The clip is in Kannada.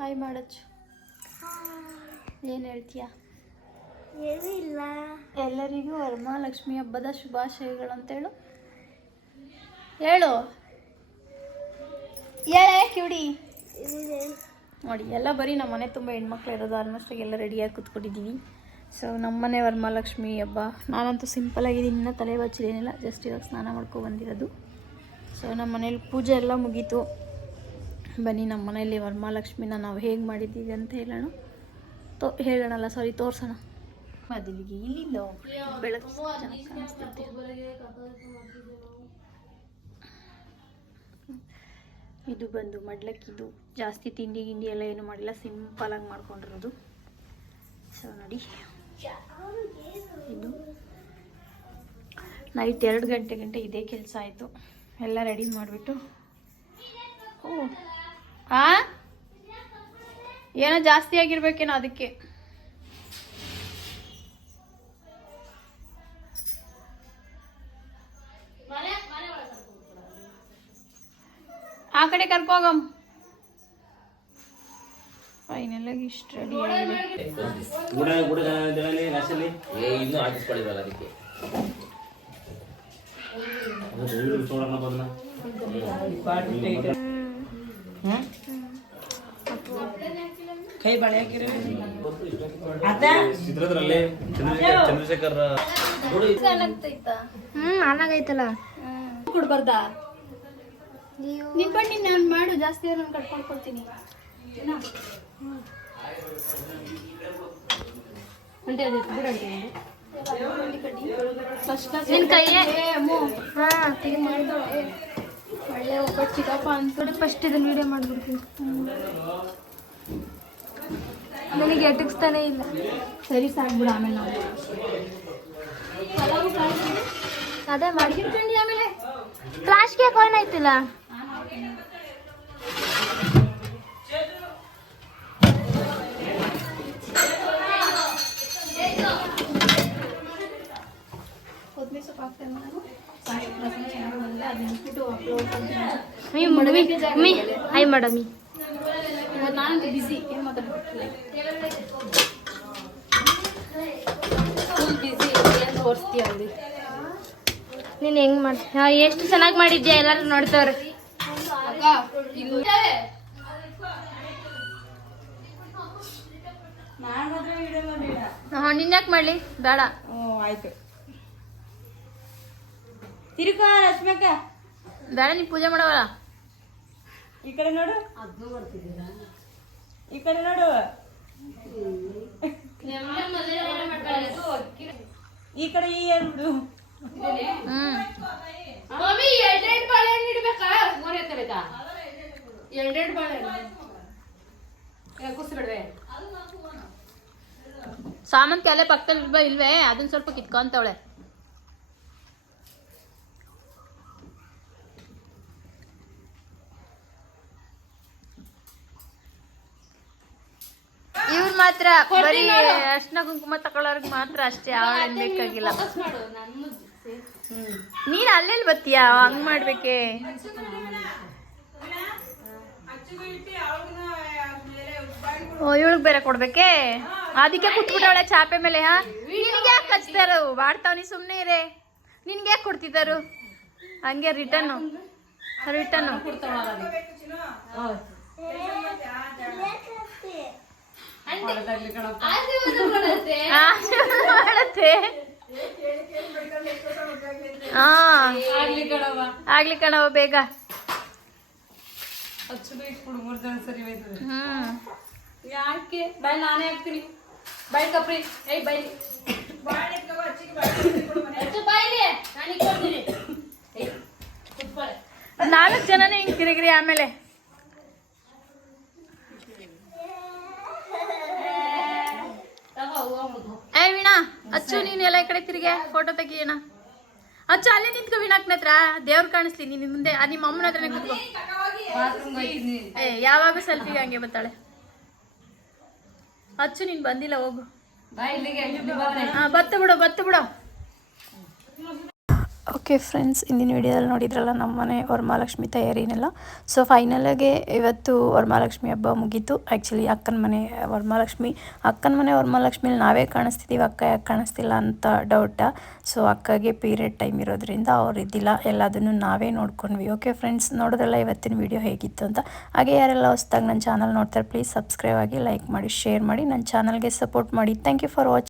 ಹಾಯ್ ಮಾಡಚ್ಚು. ಏನು ಹೇಳ್ತೀಯಾ? ಏನೂ ಇಲ್ಲ. ಎಲ್ಲರಿಗೂ ವರಮಹಾಲಕ್ಷ್ಮಿ ಹಬ್ಬದ ಶುಭಾಶಯಗಳಂತೇಳು. ಹೇಳು ಹೇಳೇ ಕಿವಿಡಿ. ನೋಡಿ ಎಲ್ಲ ಬರೀ ನಮ್ಮ ಮನೆ ತುಂಬ ಹೆಣ್ಮಕ್ಳು ಇರೋದು. ಆಲ್ಮೋಸ್ಟಾಗಿ ಎಲ್ಲ ರೆಡಿಯಾಗಿ ಕೂತ್ಕೊಂಡಿದ್ದೀವಿ. ಸೊ ನಮ್ಮನೆ ವರಮಹಾಲಕ್ಷ್ಮಿ ಹಬ್ಬ. ನಾನಂತೂ ಸಿಂಪಲಾಗಿದ್ದೀನಿ, ಇನ್ನೂ ತಲೆ ಬಚ್ಚಿದೇನಿಲ್ಲ. ಜಸ್ಟ್ ಇವಾಗ ಸ್ನಾನ ಮಾಡ್ಕೊ ಬಂದಿರೋದು. ಸೊ ನಮ್ಮ ಮನೇಲಿ ಪೂಜೆ ಎಲ್ಲ ಮುಗೀತು. ಬನ್ನಿ ನಮ್ಮ ಮನೆಯಲ್ಲಿ ವರಮಹಾಲಕ್ಷ್ಮಿನ ನಾವು ಹೇಗೆ ಮಾಡಿದ್ದೀವಿ ಅಂತ ಹೇಳೋಣಲ್ಲ, ತೋರಿಸೋಣ. ಮದಿಲಿಗೆ ಇಲ್ಲಿಂದ ಬೆಳಕು ಚೆನ್ನಾಗಿ ಕಾಣಿಸ್ತೈತೆ. ಇದು ಬಂದು ಮಡ್ಲಕ್ಕಿದು. ಜಾಸ್ತಿ ತಿಂಡಿ ಗಿಂಡಿ ಎಲ್ಲ ಏನು ಮಾಡಿಲ್ಲ, ಸಿಂಪಲಾಗಿ ಮಾಡ್ಕೊಂಡಿರೋದು. ಸೊ ನೋಡಿ, ಇದು ನೈಟ್ 2 ಗಂಟೆ ಇದೇ ಕೆಲಸ ಆಯಿತು. ಎಲ್ಲ ರೆಡಿ ಮಾಡಿಬಿಟ್ಟು ಏನೋ ಜಾಸ್ತಿ ಆಗಿರ್ಬೇಕೇನೋ ಅದಕ್ಕೆ. ಆ ಕಡೆ ಕರ್ಕೋಗಮ್. ಫೈನಲ್ ಆಗಿ ಇಷ್ಟು ರೆಡಿ ಆಗಿದೆ. ಕೈ ಬಳೆ ಹಾಕಿರ ಚಂದ್ರಶೇಖರ್ ಆನಾಗೈತಲ್ಲ. ಕೊಡ್ಬಾರ್ದಾ? ನಿನ್ ಬಣ್ಣಿ ನಾನು ಮಾಡು, ಜಾಸ್ತಿ ನಾನು ಕಟ್ಕೊಂಡು ಕೊಡ್ತೀನಿ. ಒಳ್ಳೆ ಒಬ್ಬಟ್ಟು ಚಿಕ್ಕಪ್ಪ ಅಂದ್ಕೊಂಡು ಫಸ್ಟ್ ಇದನ್ನ ವಿಡಿಯೋ ಮಾಡ್ಬಿಡ್ತೀನಿ. ನನಗೆ ಎಟಕ್ಸ್ತಾನೆ ಇಲ್ಲ. ಸರಿ ಸಾಕ್ಬಿಡ. ಆಮೇಲೆ ನಾವು ಅದೇ ಮಾಡಿರ್ತೀನಿ. ಆಮೇಲೆ ಫ್ಲಾಶ್ಗೆ ಕಾಯಿನ್ ಆಯ್ತಿಲ್ಲ. ಕೊತ್ತಂಬರಿ ಸೊಪ್ಪು ಹಾಕ್ತೇನೆ ನಾನು. ಹಾಯ್ ಮಾಡಮಿ. ನಾನಂತೂ ಬಿಸಿ, ಏನು ಮಾತಾಡ್ಬಿಟ್ಟಿಲ್ಲ. ಫುಲ್ ಬಿಸಿ. ಏನು ತೋರಿಸ್ತೀಯ ಅಲ್ಲಿ? ನೀನು ಹೆಂಗ್ ಮಾಡಿ ಎಷ್ಟು ಚೆನ್ನಾಗಿ ಮಾಡಿದ್ಯಾ, ಎಲ್ಲರೂ ನೋಡ್ತವ್ರೆ. ನಿನ್ ಯಾಕೆ ಮಾಡ್ಲಿ? ಬೇಡ. ಆಯ್ತು. ತಿರುಕ ರಶ್ಮಿಕ ಬೇಡ, ನೀ ಪೂಜೆ ಮಾಡವಲ್ಲ. ಈ ಕಡೆ ನೋಡು, ಈ ಕಡೆ ನೋಡು, ಈ ಕಡೆ ಈ ಎರಡು. ಸಾಮಂತಿ ಅಲ್ಲೇ ಪಕ್ಕದಲ್ಲಿ ಇಲ್ವೇ? ಅದನ್ನ ಸ್ವಲ್ಪ ಕಿತ್ಕೊಂತವಳೆ. ಇವ್ರು ಮಾತ್ರ ಬರೀ ಅರ್ಶಿನ ಕುಂಕುಮ ತಗೊಳ್ಳೋರ್ಗ್ ಮಾತ್ರ ಅಷ್ಟೇ, ಅವಳೇನ್ ಬೇಕಾಗಿಲ್ಲ. ನೀನ್ ಅಲ್ಲೆಲ್ಲಿ ಬತ್ತೀಯಾ? ಹಂಗ್ ಮಾಡ್ಬೇಕೆ? ಓ, ಇವಳಿಗೆ ಬೇರೆ ಕೊಡ್ಬೇಕೆ? ಅದಕ್ಕೆ ಕುತ್ಬಿಟ್ಟವಳೆ ಚಾಪೆ ಮೇಲೆ. ನಿನ್ಗೆ ಯಾಕೆ ಹಚ್ತಾರು? ಬಾಡ್ತಾವ್, ನೀ ಸುಮ್ನೆ ಇರೇ. ನಿನ್ಗೆ ಯಾಕೆ ಕೊಡ್ತಿದ್ದಾರು? ಹಂಗೆ ರಿಟರ್ನು ಆಗ್ಲಿ ಕಣವ, ಬೇಗ. ಯಾಕೆ ಬಾಯ್? ನಾನೇ ಹಾಕ್ತೀನಿ. ಬಾಯ್ ಕಪ್ರಿ. ಏಯ್ ಬಾಯ್. ನಾಲ್ಕು ಜನನೇ ಹಿಂಗ್ ಕಿರಿಗಿರಿ. ಆಮೇಲೆ ಏ ವೀಣಾ, ಅಚ್ಚು ನೀನು ಎಲ್ಲ ಈ ಕಡೆ ತಿರುಗೆ ಫೋಟೋ ತೆಗಿಯೋಣ. ಅಚ್ಚು ಅಲ್ಲೇ ನಿಂತ್ಕೊ ವೀಣಾಕ್ನ ಹತ್ರ, ದೇವ್ರು ಕಾಣಿಸ್ಲಿ. ನೀನು ಮುಂದೆ ನಿಮ್ಮ ಅಮ್ಮನ ಹತ್ರನೇ ಕೂತ್ಕೊ. ಯಾವಾಗ ಸೆಲ್ಫಿಗೆ ಹಂಗೆ ಬರ್ತಾಳೆ. ಅಚ್ಚು ನೀನು ಬಂದಿಲ್ಲ, ಹೋಗು. ಬತ್ತು ಬಿಡು. ಓಕೆ ಫ್ರೆಂಡ್ಸ್, ಇಂದಿನ ವಿಡಿಯೋದಲ್ಲಿ ನೋಡಿದ್ರಲ್ಲ ನಮ್ಮ ಮನೆ ವರಮಹಾಲಕ್ಷ್ಮಿ ತಯಾರಿನೆಲ್ಲ. ಸೊ ಫೈನಲಾಗಿ ಇವತ್ತು ವರಮಹಾಲಕ್ಷ್ಮಿ ಹಬ್ಬ ಮುಗೀತು. ಆ್ಯಕ್ಚುಲಿ ಅಕ್ಕನ ಮನೆ ವರಮಹಾಲಕ್ಷ್ಮಿಲಿ ನಾವೇ ಕಾಣಿಸ್ತಿದ್ದೀವಿ, ಅಕ್ಕ ಯಾಕೆ ಕಾಣಿಸ್ತಿಲ್ಲ ಅಂತ ಡೌಟ. ಸೊ ಅಕ್ಕಗೆ ಪೀರಿಯಡ್ ಟೈಮ್ ಇರೋದ್ರಿಂದ ಅವ್ರು ಇದ್ದಿಲ್ಲ, ಎಲ್ಲದನ್ನು ನಾವೇ ನೋಡ್ಕೊಂಡ್ವಿ. ಓಕೆ ಫ್ರೆಂಡ್ಸ್, ನೋಡೋದ್ರಲ್ಲ ಇವತ್ತಿನ ವಿಡಿಯೋ ಹೇಗಿತ್ತು ಅಂತ. ಹಾಗೆ ಯಾರೆಲ್ಲ ಹೊಸ್ದಾಗಿ ನನ್ನ ಚಾನಲ್ ನೋಡ್ತಾರೆ ಪ್ಲೀಸ್ ಸಬ್ಸ್ಕ್ರೈಬ್ ಆಗಿ, ಲೈಕ್ ಮಾಡಿ, ಶೇರ್ ಮಾಡಿ, ನನ್ನ ಚಾನಲ್ಗೆ ಸಪೋರ್ಟ್ ಮಾಡಿ. Thank you for watching.